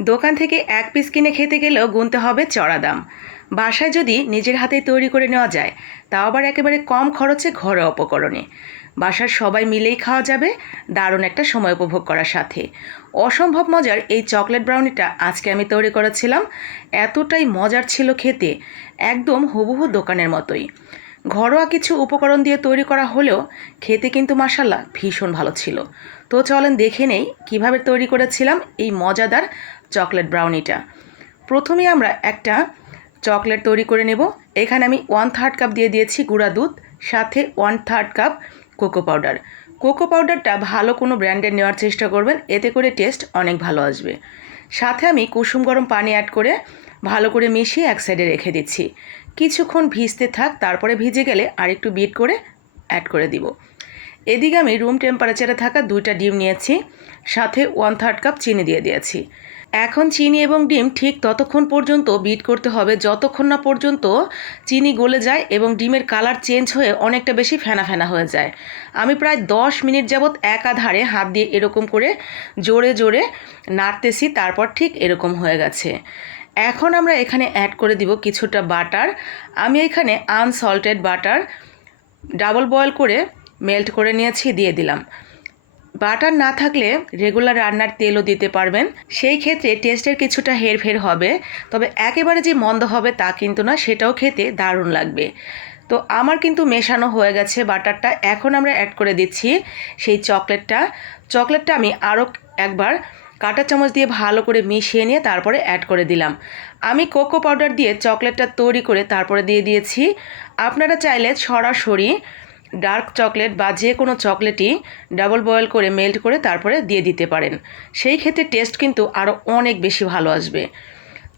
দোকান থেকে এক পিস কিনে খেতে গেলেও গুনতে হবে চড়া দাম। বাসায় যদি নিজের হাতে তৈরি করে নেওয়া যায়, তাও আবার একেবারে কম খরচে ঘরোয়া উপকরণে। বাসার সবাই মিলেই খাওয়া যাবে, দারুণ একটা সময় উপভোগ করার সাথে। অসম্ভব মজার এই চকলেট ব্রাউনিটা আজকে আমি তৈরি করেছিলাম। এতটাই মজার ছিল খেতে, একদম হুবহু দোকানের মতোই। ঘরোয়া কিছু উপকরণ দিয়ে তৈরি করা হলেও খেতে কিন্তু মাসাল্লা ভীষণ ভালো ছিল। তো চলেন দেখে নেই কীভাবে তৈরি করেছিলাম এই মজাদার চকলেট ব্রাউনিটা। প্রথমে আমরা একটা চকলেট তৈরি করে নেব। এখানে আমি ওয়ান থার্ড কাপ দিয়ে দিয়েছি গুঁড়া দুধ, সাথে one third cup cocoa powder cocoa পাউডারটা ভালো কোনো ব্র্যান্ডের নেওয়ার চেষ্টা করবেন, এতে করে টেস্ট অনেক ভালো আসবে। সাথে আমি কুসুম গরম পানি অ্যাড করে ভালো করে মিশিয়ে এক সাইডে রেখে দিচ্ছি। কিছুক্ষণ ভিজতে থাক, তারপরে ভিজে গেলে আরেকটু বিট করে অ্যাড করে দিব। এদিকে আমি রুম টেম্পারেচারে থাকা দুইটা ডিম নিয়েছি, সাথে ওয়ান থার্ড কাপ চিনি দিয়ে দিয়েছি। এখন চিনি এবং ডিম ঠিক ততক্ষণ পর্যন্ত বিট করতে হবে। যতক্ষণ না পর্যন্ত চিনি গলে যায় এবং ডিমের কালার চেঞ্জ হয়ে অনেকটা বেশি ফেনা ফেনা হয়ে যায়। আমি প্রায় দশ মিনিট যাবৎ একাধারে হাত দিয়ে এরকম করে জোরে জোরে নাড়তেছি, তারপর ঠিক এরকম হয়ে গেছে। এখন আমরা এখানে অ্যাড করে দিব কিছুটা বাটার আমি এখানে আনসল্টেড বাটার ডাবল বয়েল করে মেল্ট করে নিয়েছি, দিয়ে দিলাম। বাটার না থাকলে রেগুলার রান্নার তেলও দিতে পারবেন। সেই ক্ষেত্রে টেস্টের কিছুটা হেরফের হবে, তবে একেবারে যে মন্দ হবে তা কিন্তু না, সেটাও খেতে দারুণ লাগবে। তো আমার কিন্তু মেশানো হয়ে গেছে বাটারটা। এখন আমরা অ্যাড করে দিচ্ছি সেই চকলেটটা। চকলেটটা আমি আরও একবার কাঁটা চামচ দিয়ে ভালো করে মিশিয়ে নিয়ে তারপরে অ্যাড করে দিলাম। আমি কোকো পাউডার দিয়ে চকলেটটা তৈরি করে তারপরে দিয়ে দিয়েছি। আপনারা চাইলে সরাসরি ডার্ক চকলেট বা যে কোনো চকলেটই ডাবল বয়েল করে মেল্ট করে তারপরে দিয়ে দিতে পারেন। সেই ক্ষেত্রে টেস্ট কিন্তু আরও অনেক বেশি ভালো আসবে।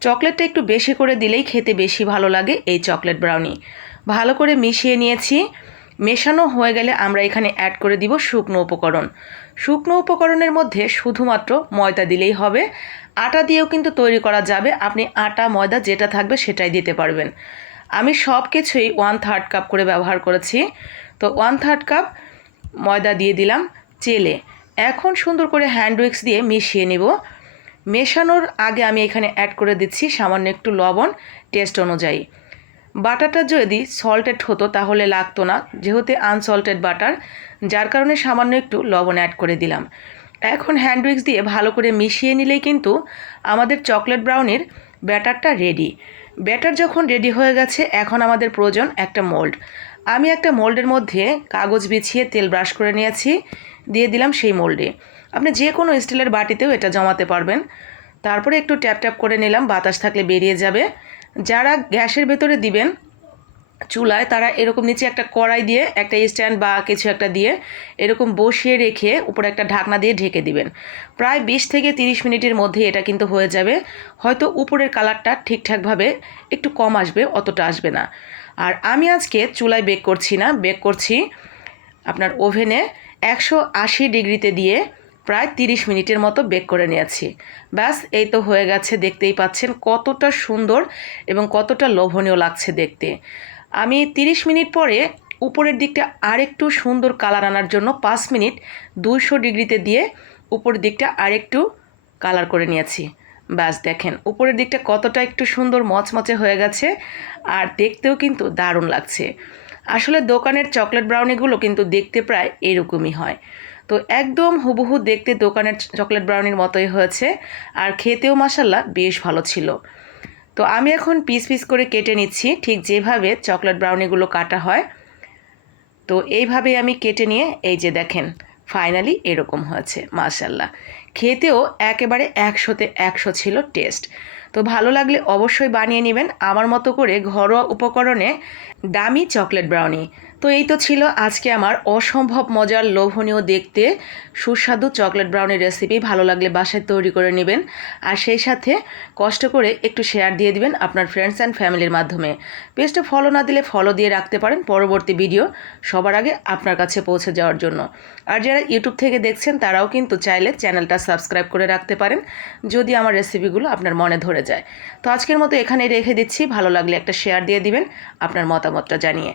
চকলেটটা একটু বেশি করে দিলেই খেতে বেশি ভালো লাগে এই চকলেট ব্রাউনি। ভালো করে মিশিয়ে নিয়েছি। মেশানো হয়ে গেলে আমরা এখানে অ্যাড করে দিব শুকনো উপকরণ। শুকনো উপকরণের মধ্যে শুধুমাত্র ময়দা দিলেই হবে। আটা দিয়েও কিন্তু তৈরি করা যাবে। আপনি আটা, ময়দা যেটা থাকবে সেটাই দিতে পারবেন। আমি সব কিছুই ওয়ান থার্ড কাপ করে ব্যবহার করেছি। তো ওয়ান থার্ড কাপ ময়দা দিয়ে দিলাম চেলে। এখন সুন্দর করে হ্যান্ড উইক্স দিয়ে মিশিয়ে নেব। মেশানোর আগে আমি এখানে অ্যাড করে দিচ্ছি সামান্য একটু লবণ টেস্ট অনুযায়ী। বাটারটা যদি সল্টেড হতো তাহলে লাগতো না, যেহেতু আনসল্টেড বাটার যার কারণে সামান্য একটু লবণ অ্যাড করে দিলাম। এখন হ্যান্ড উইক্স দিয়ে ভালো করে মিশিয়ে নিলেই কিন্তু আমাদের চকলেট ব্রাউনির ব্যাটারটা রেডি ব্যাটার যখন রেডি হয়ে গেছে, এখন আমাদের প্রয়োজন একটা মোল্ড আমি একটা মোল্ডের মধ্যে কাগজ বিছিয়ে তেল ব্রাশ করে নিয়েছি, দিয়ে দিলাম সেই মোল্ডে। আপনি যে কোনো স্টিলের বাটিতেও এটা জমাতে পারবেন। তারপরে একটু ট্যাপ ট্যাপ করে নিলাম, বাতাস থাকলে বেরিয়ে যাবে। যারা গ্যাসের ভেতরে দিবেন চুলায়, তারা এরকম নিচে একটা কড়াই দিয়ে, একটা স্ট্যান্ড বা কিছু একটা দিয়ে এরকম বসিয়ে রেখে উপরে একটা ঢাকনা দিয়ে ঢেকে দিবেন। প্রায় বিশ থেকে তিরিশ মিনিটের মধ্যে এটা কিন্তু হয়ে যাবে। হয়তো উপরের কালারটা ঠিকঠাকভাবে একটু কম আসবে, অতটা আসবে না। আর আমি আজকে চুলায় বেক করছি না বেক করছি আপনার ওভেনে একশো আশি ডিগ্রিতে দিয়ে প্রায় তিরিশ মিনিটের মতো বেক করে নিয়েছি। ব্যাস, এই তো হয়ে গেছে, দেখতেই পাচ্ছেন কতটা সুন্দর এবং কতটা লোভনীয় লাগছে দেখতে। আমি তিরিশ মিনিট পরে উপরের দিকটা আরেকটু সুন্দর কালার আনার জন্য পাঁচ মিনিট দুইশো ডিগ্রিতে দিয়ে উপরের দিকটা আরেকটু কালার করে নিয়েছি। ব্যাস দেখেন, উপরের দিকটা কতটা একটু সুন্দর মচমচে হয়ে গেছে আর দেখতেও কিন্তু দারুণ লাগছে। আসলে দোকানের চকলেট ব্রাউনিগুলো কিন্তু দেখতে প্রায় এরকমই হয়। তো একদম হুবহু দেখতে দোকানের চকলেট ব্রাউনির মতোই হয়েছে আর খেতেও মাসাল্লাহ বেশ ভালো ছিল। তো আমি এখন পিস পিস করে কেটে নিচ্ছি, ঠিক যেভাবে চকলেট ব্রাউনিগুলো কাটা হয়। তো এইভাবে আমি কেটে নিয়ে এই যে দেখেন ফাইনালি এরকম হয়েছে মাশাল্লাহ খেতেও একেবারে একশোতে একশো ছিল টেস্ট। তো ভালো লাগলে অবশ্যই বানিয়ে নেবেন। আমার মতো করে ঘরোয়া উপকরণে দামি চকলেট ব্রাউনি। তো এই তো ছিল আজকে আমার অসম্ভব মজার লোভনীয় দেখতে। সুস্বাদু চকলেট ব্রাউনির রেসিপি ভালো লাগলে বাসায় তৈরি করে নেবেন। আর সেই সাথে কষ্ট করে একটু শেয়ার দিয়ে দিবেন আপনার ফ্রেন্ডস অ্যান্ড ফ্যামিলির মাধ্যমে। পেজটা ফলো না দিলে ফলো দিয়ে রাখতে পারেন পরবর্তী ভিডিও সবার আগে আপনার কাছে পৌঁছে যাওয়ার জন্য। আর যারা ইউটিউব থেকে দেখছেন তারাও কিন্তু চাইলে চ্যানেলটা সাবস্ক্রাইব করে রাখতে পারেন, যদি আমার রেসিপিগুলো আপনার মনে ধরে যায়। তো আজকের মতো এখানে রেখে দিচ্ছি। ভালো লাগলে একটা শেয়ার দিয়ে দিবেন, আপনার মতামতটা জানিয়ে।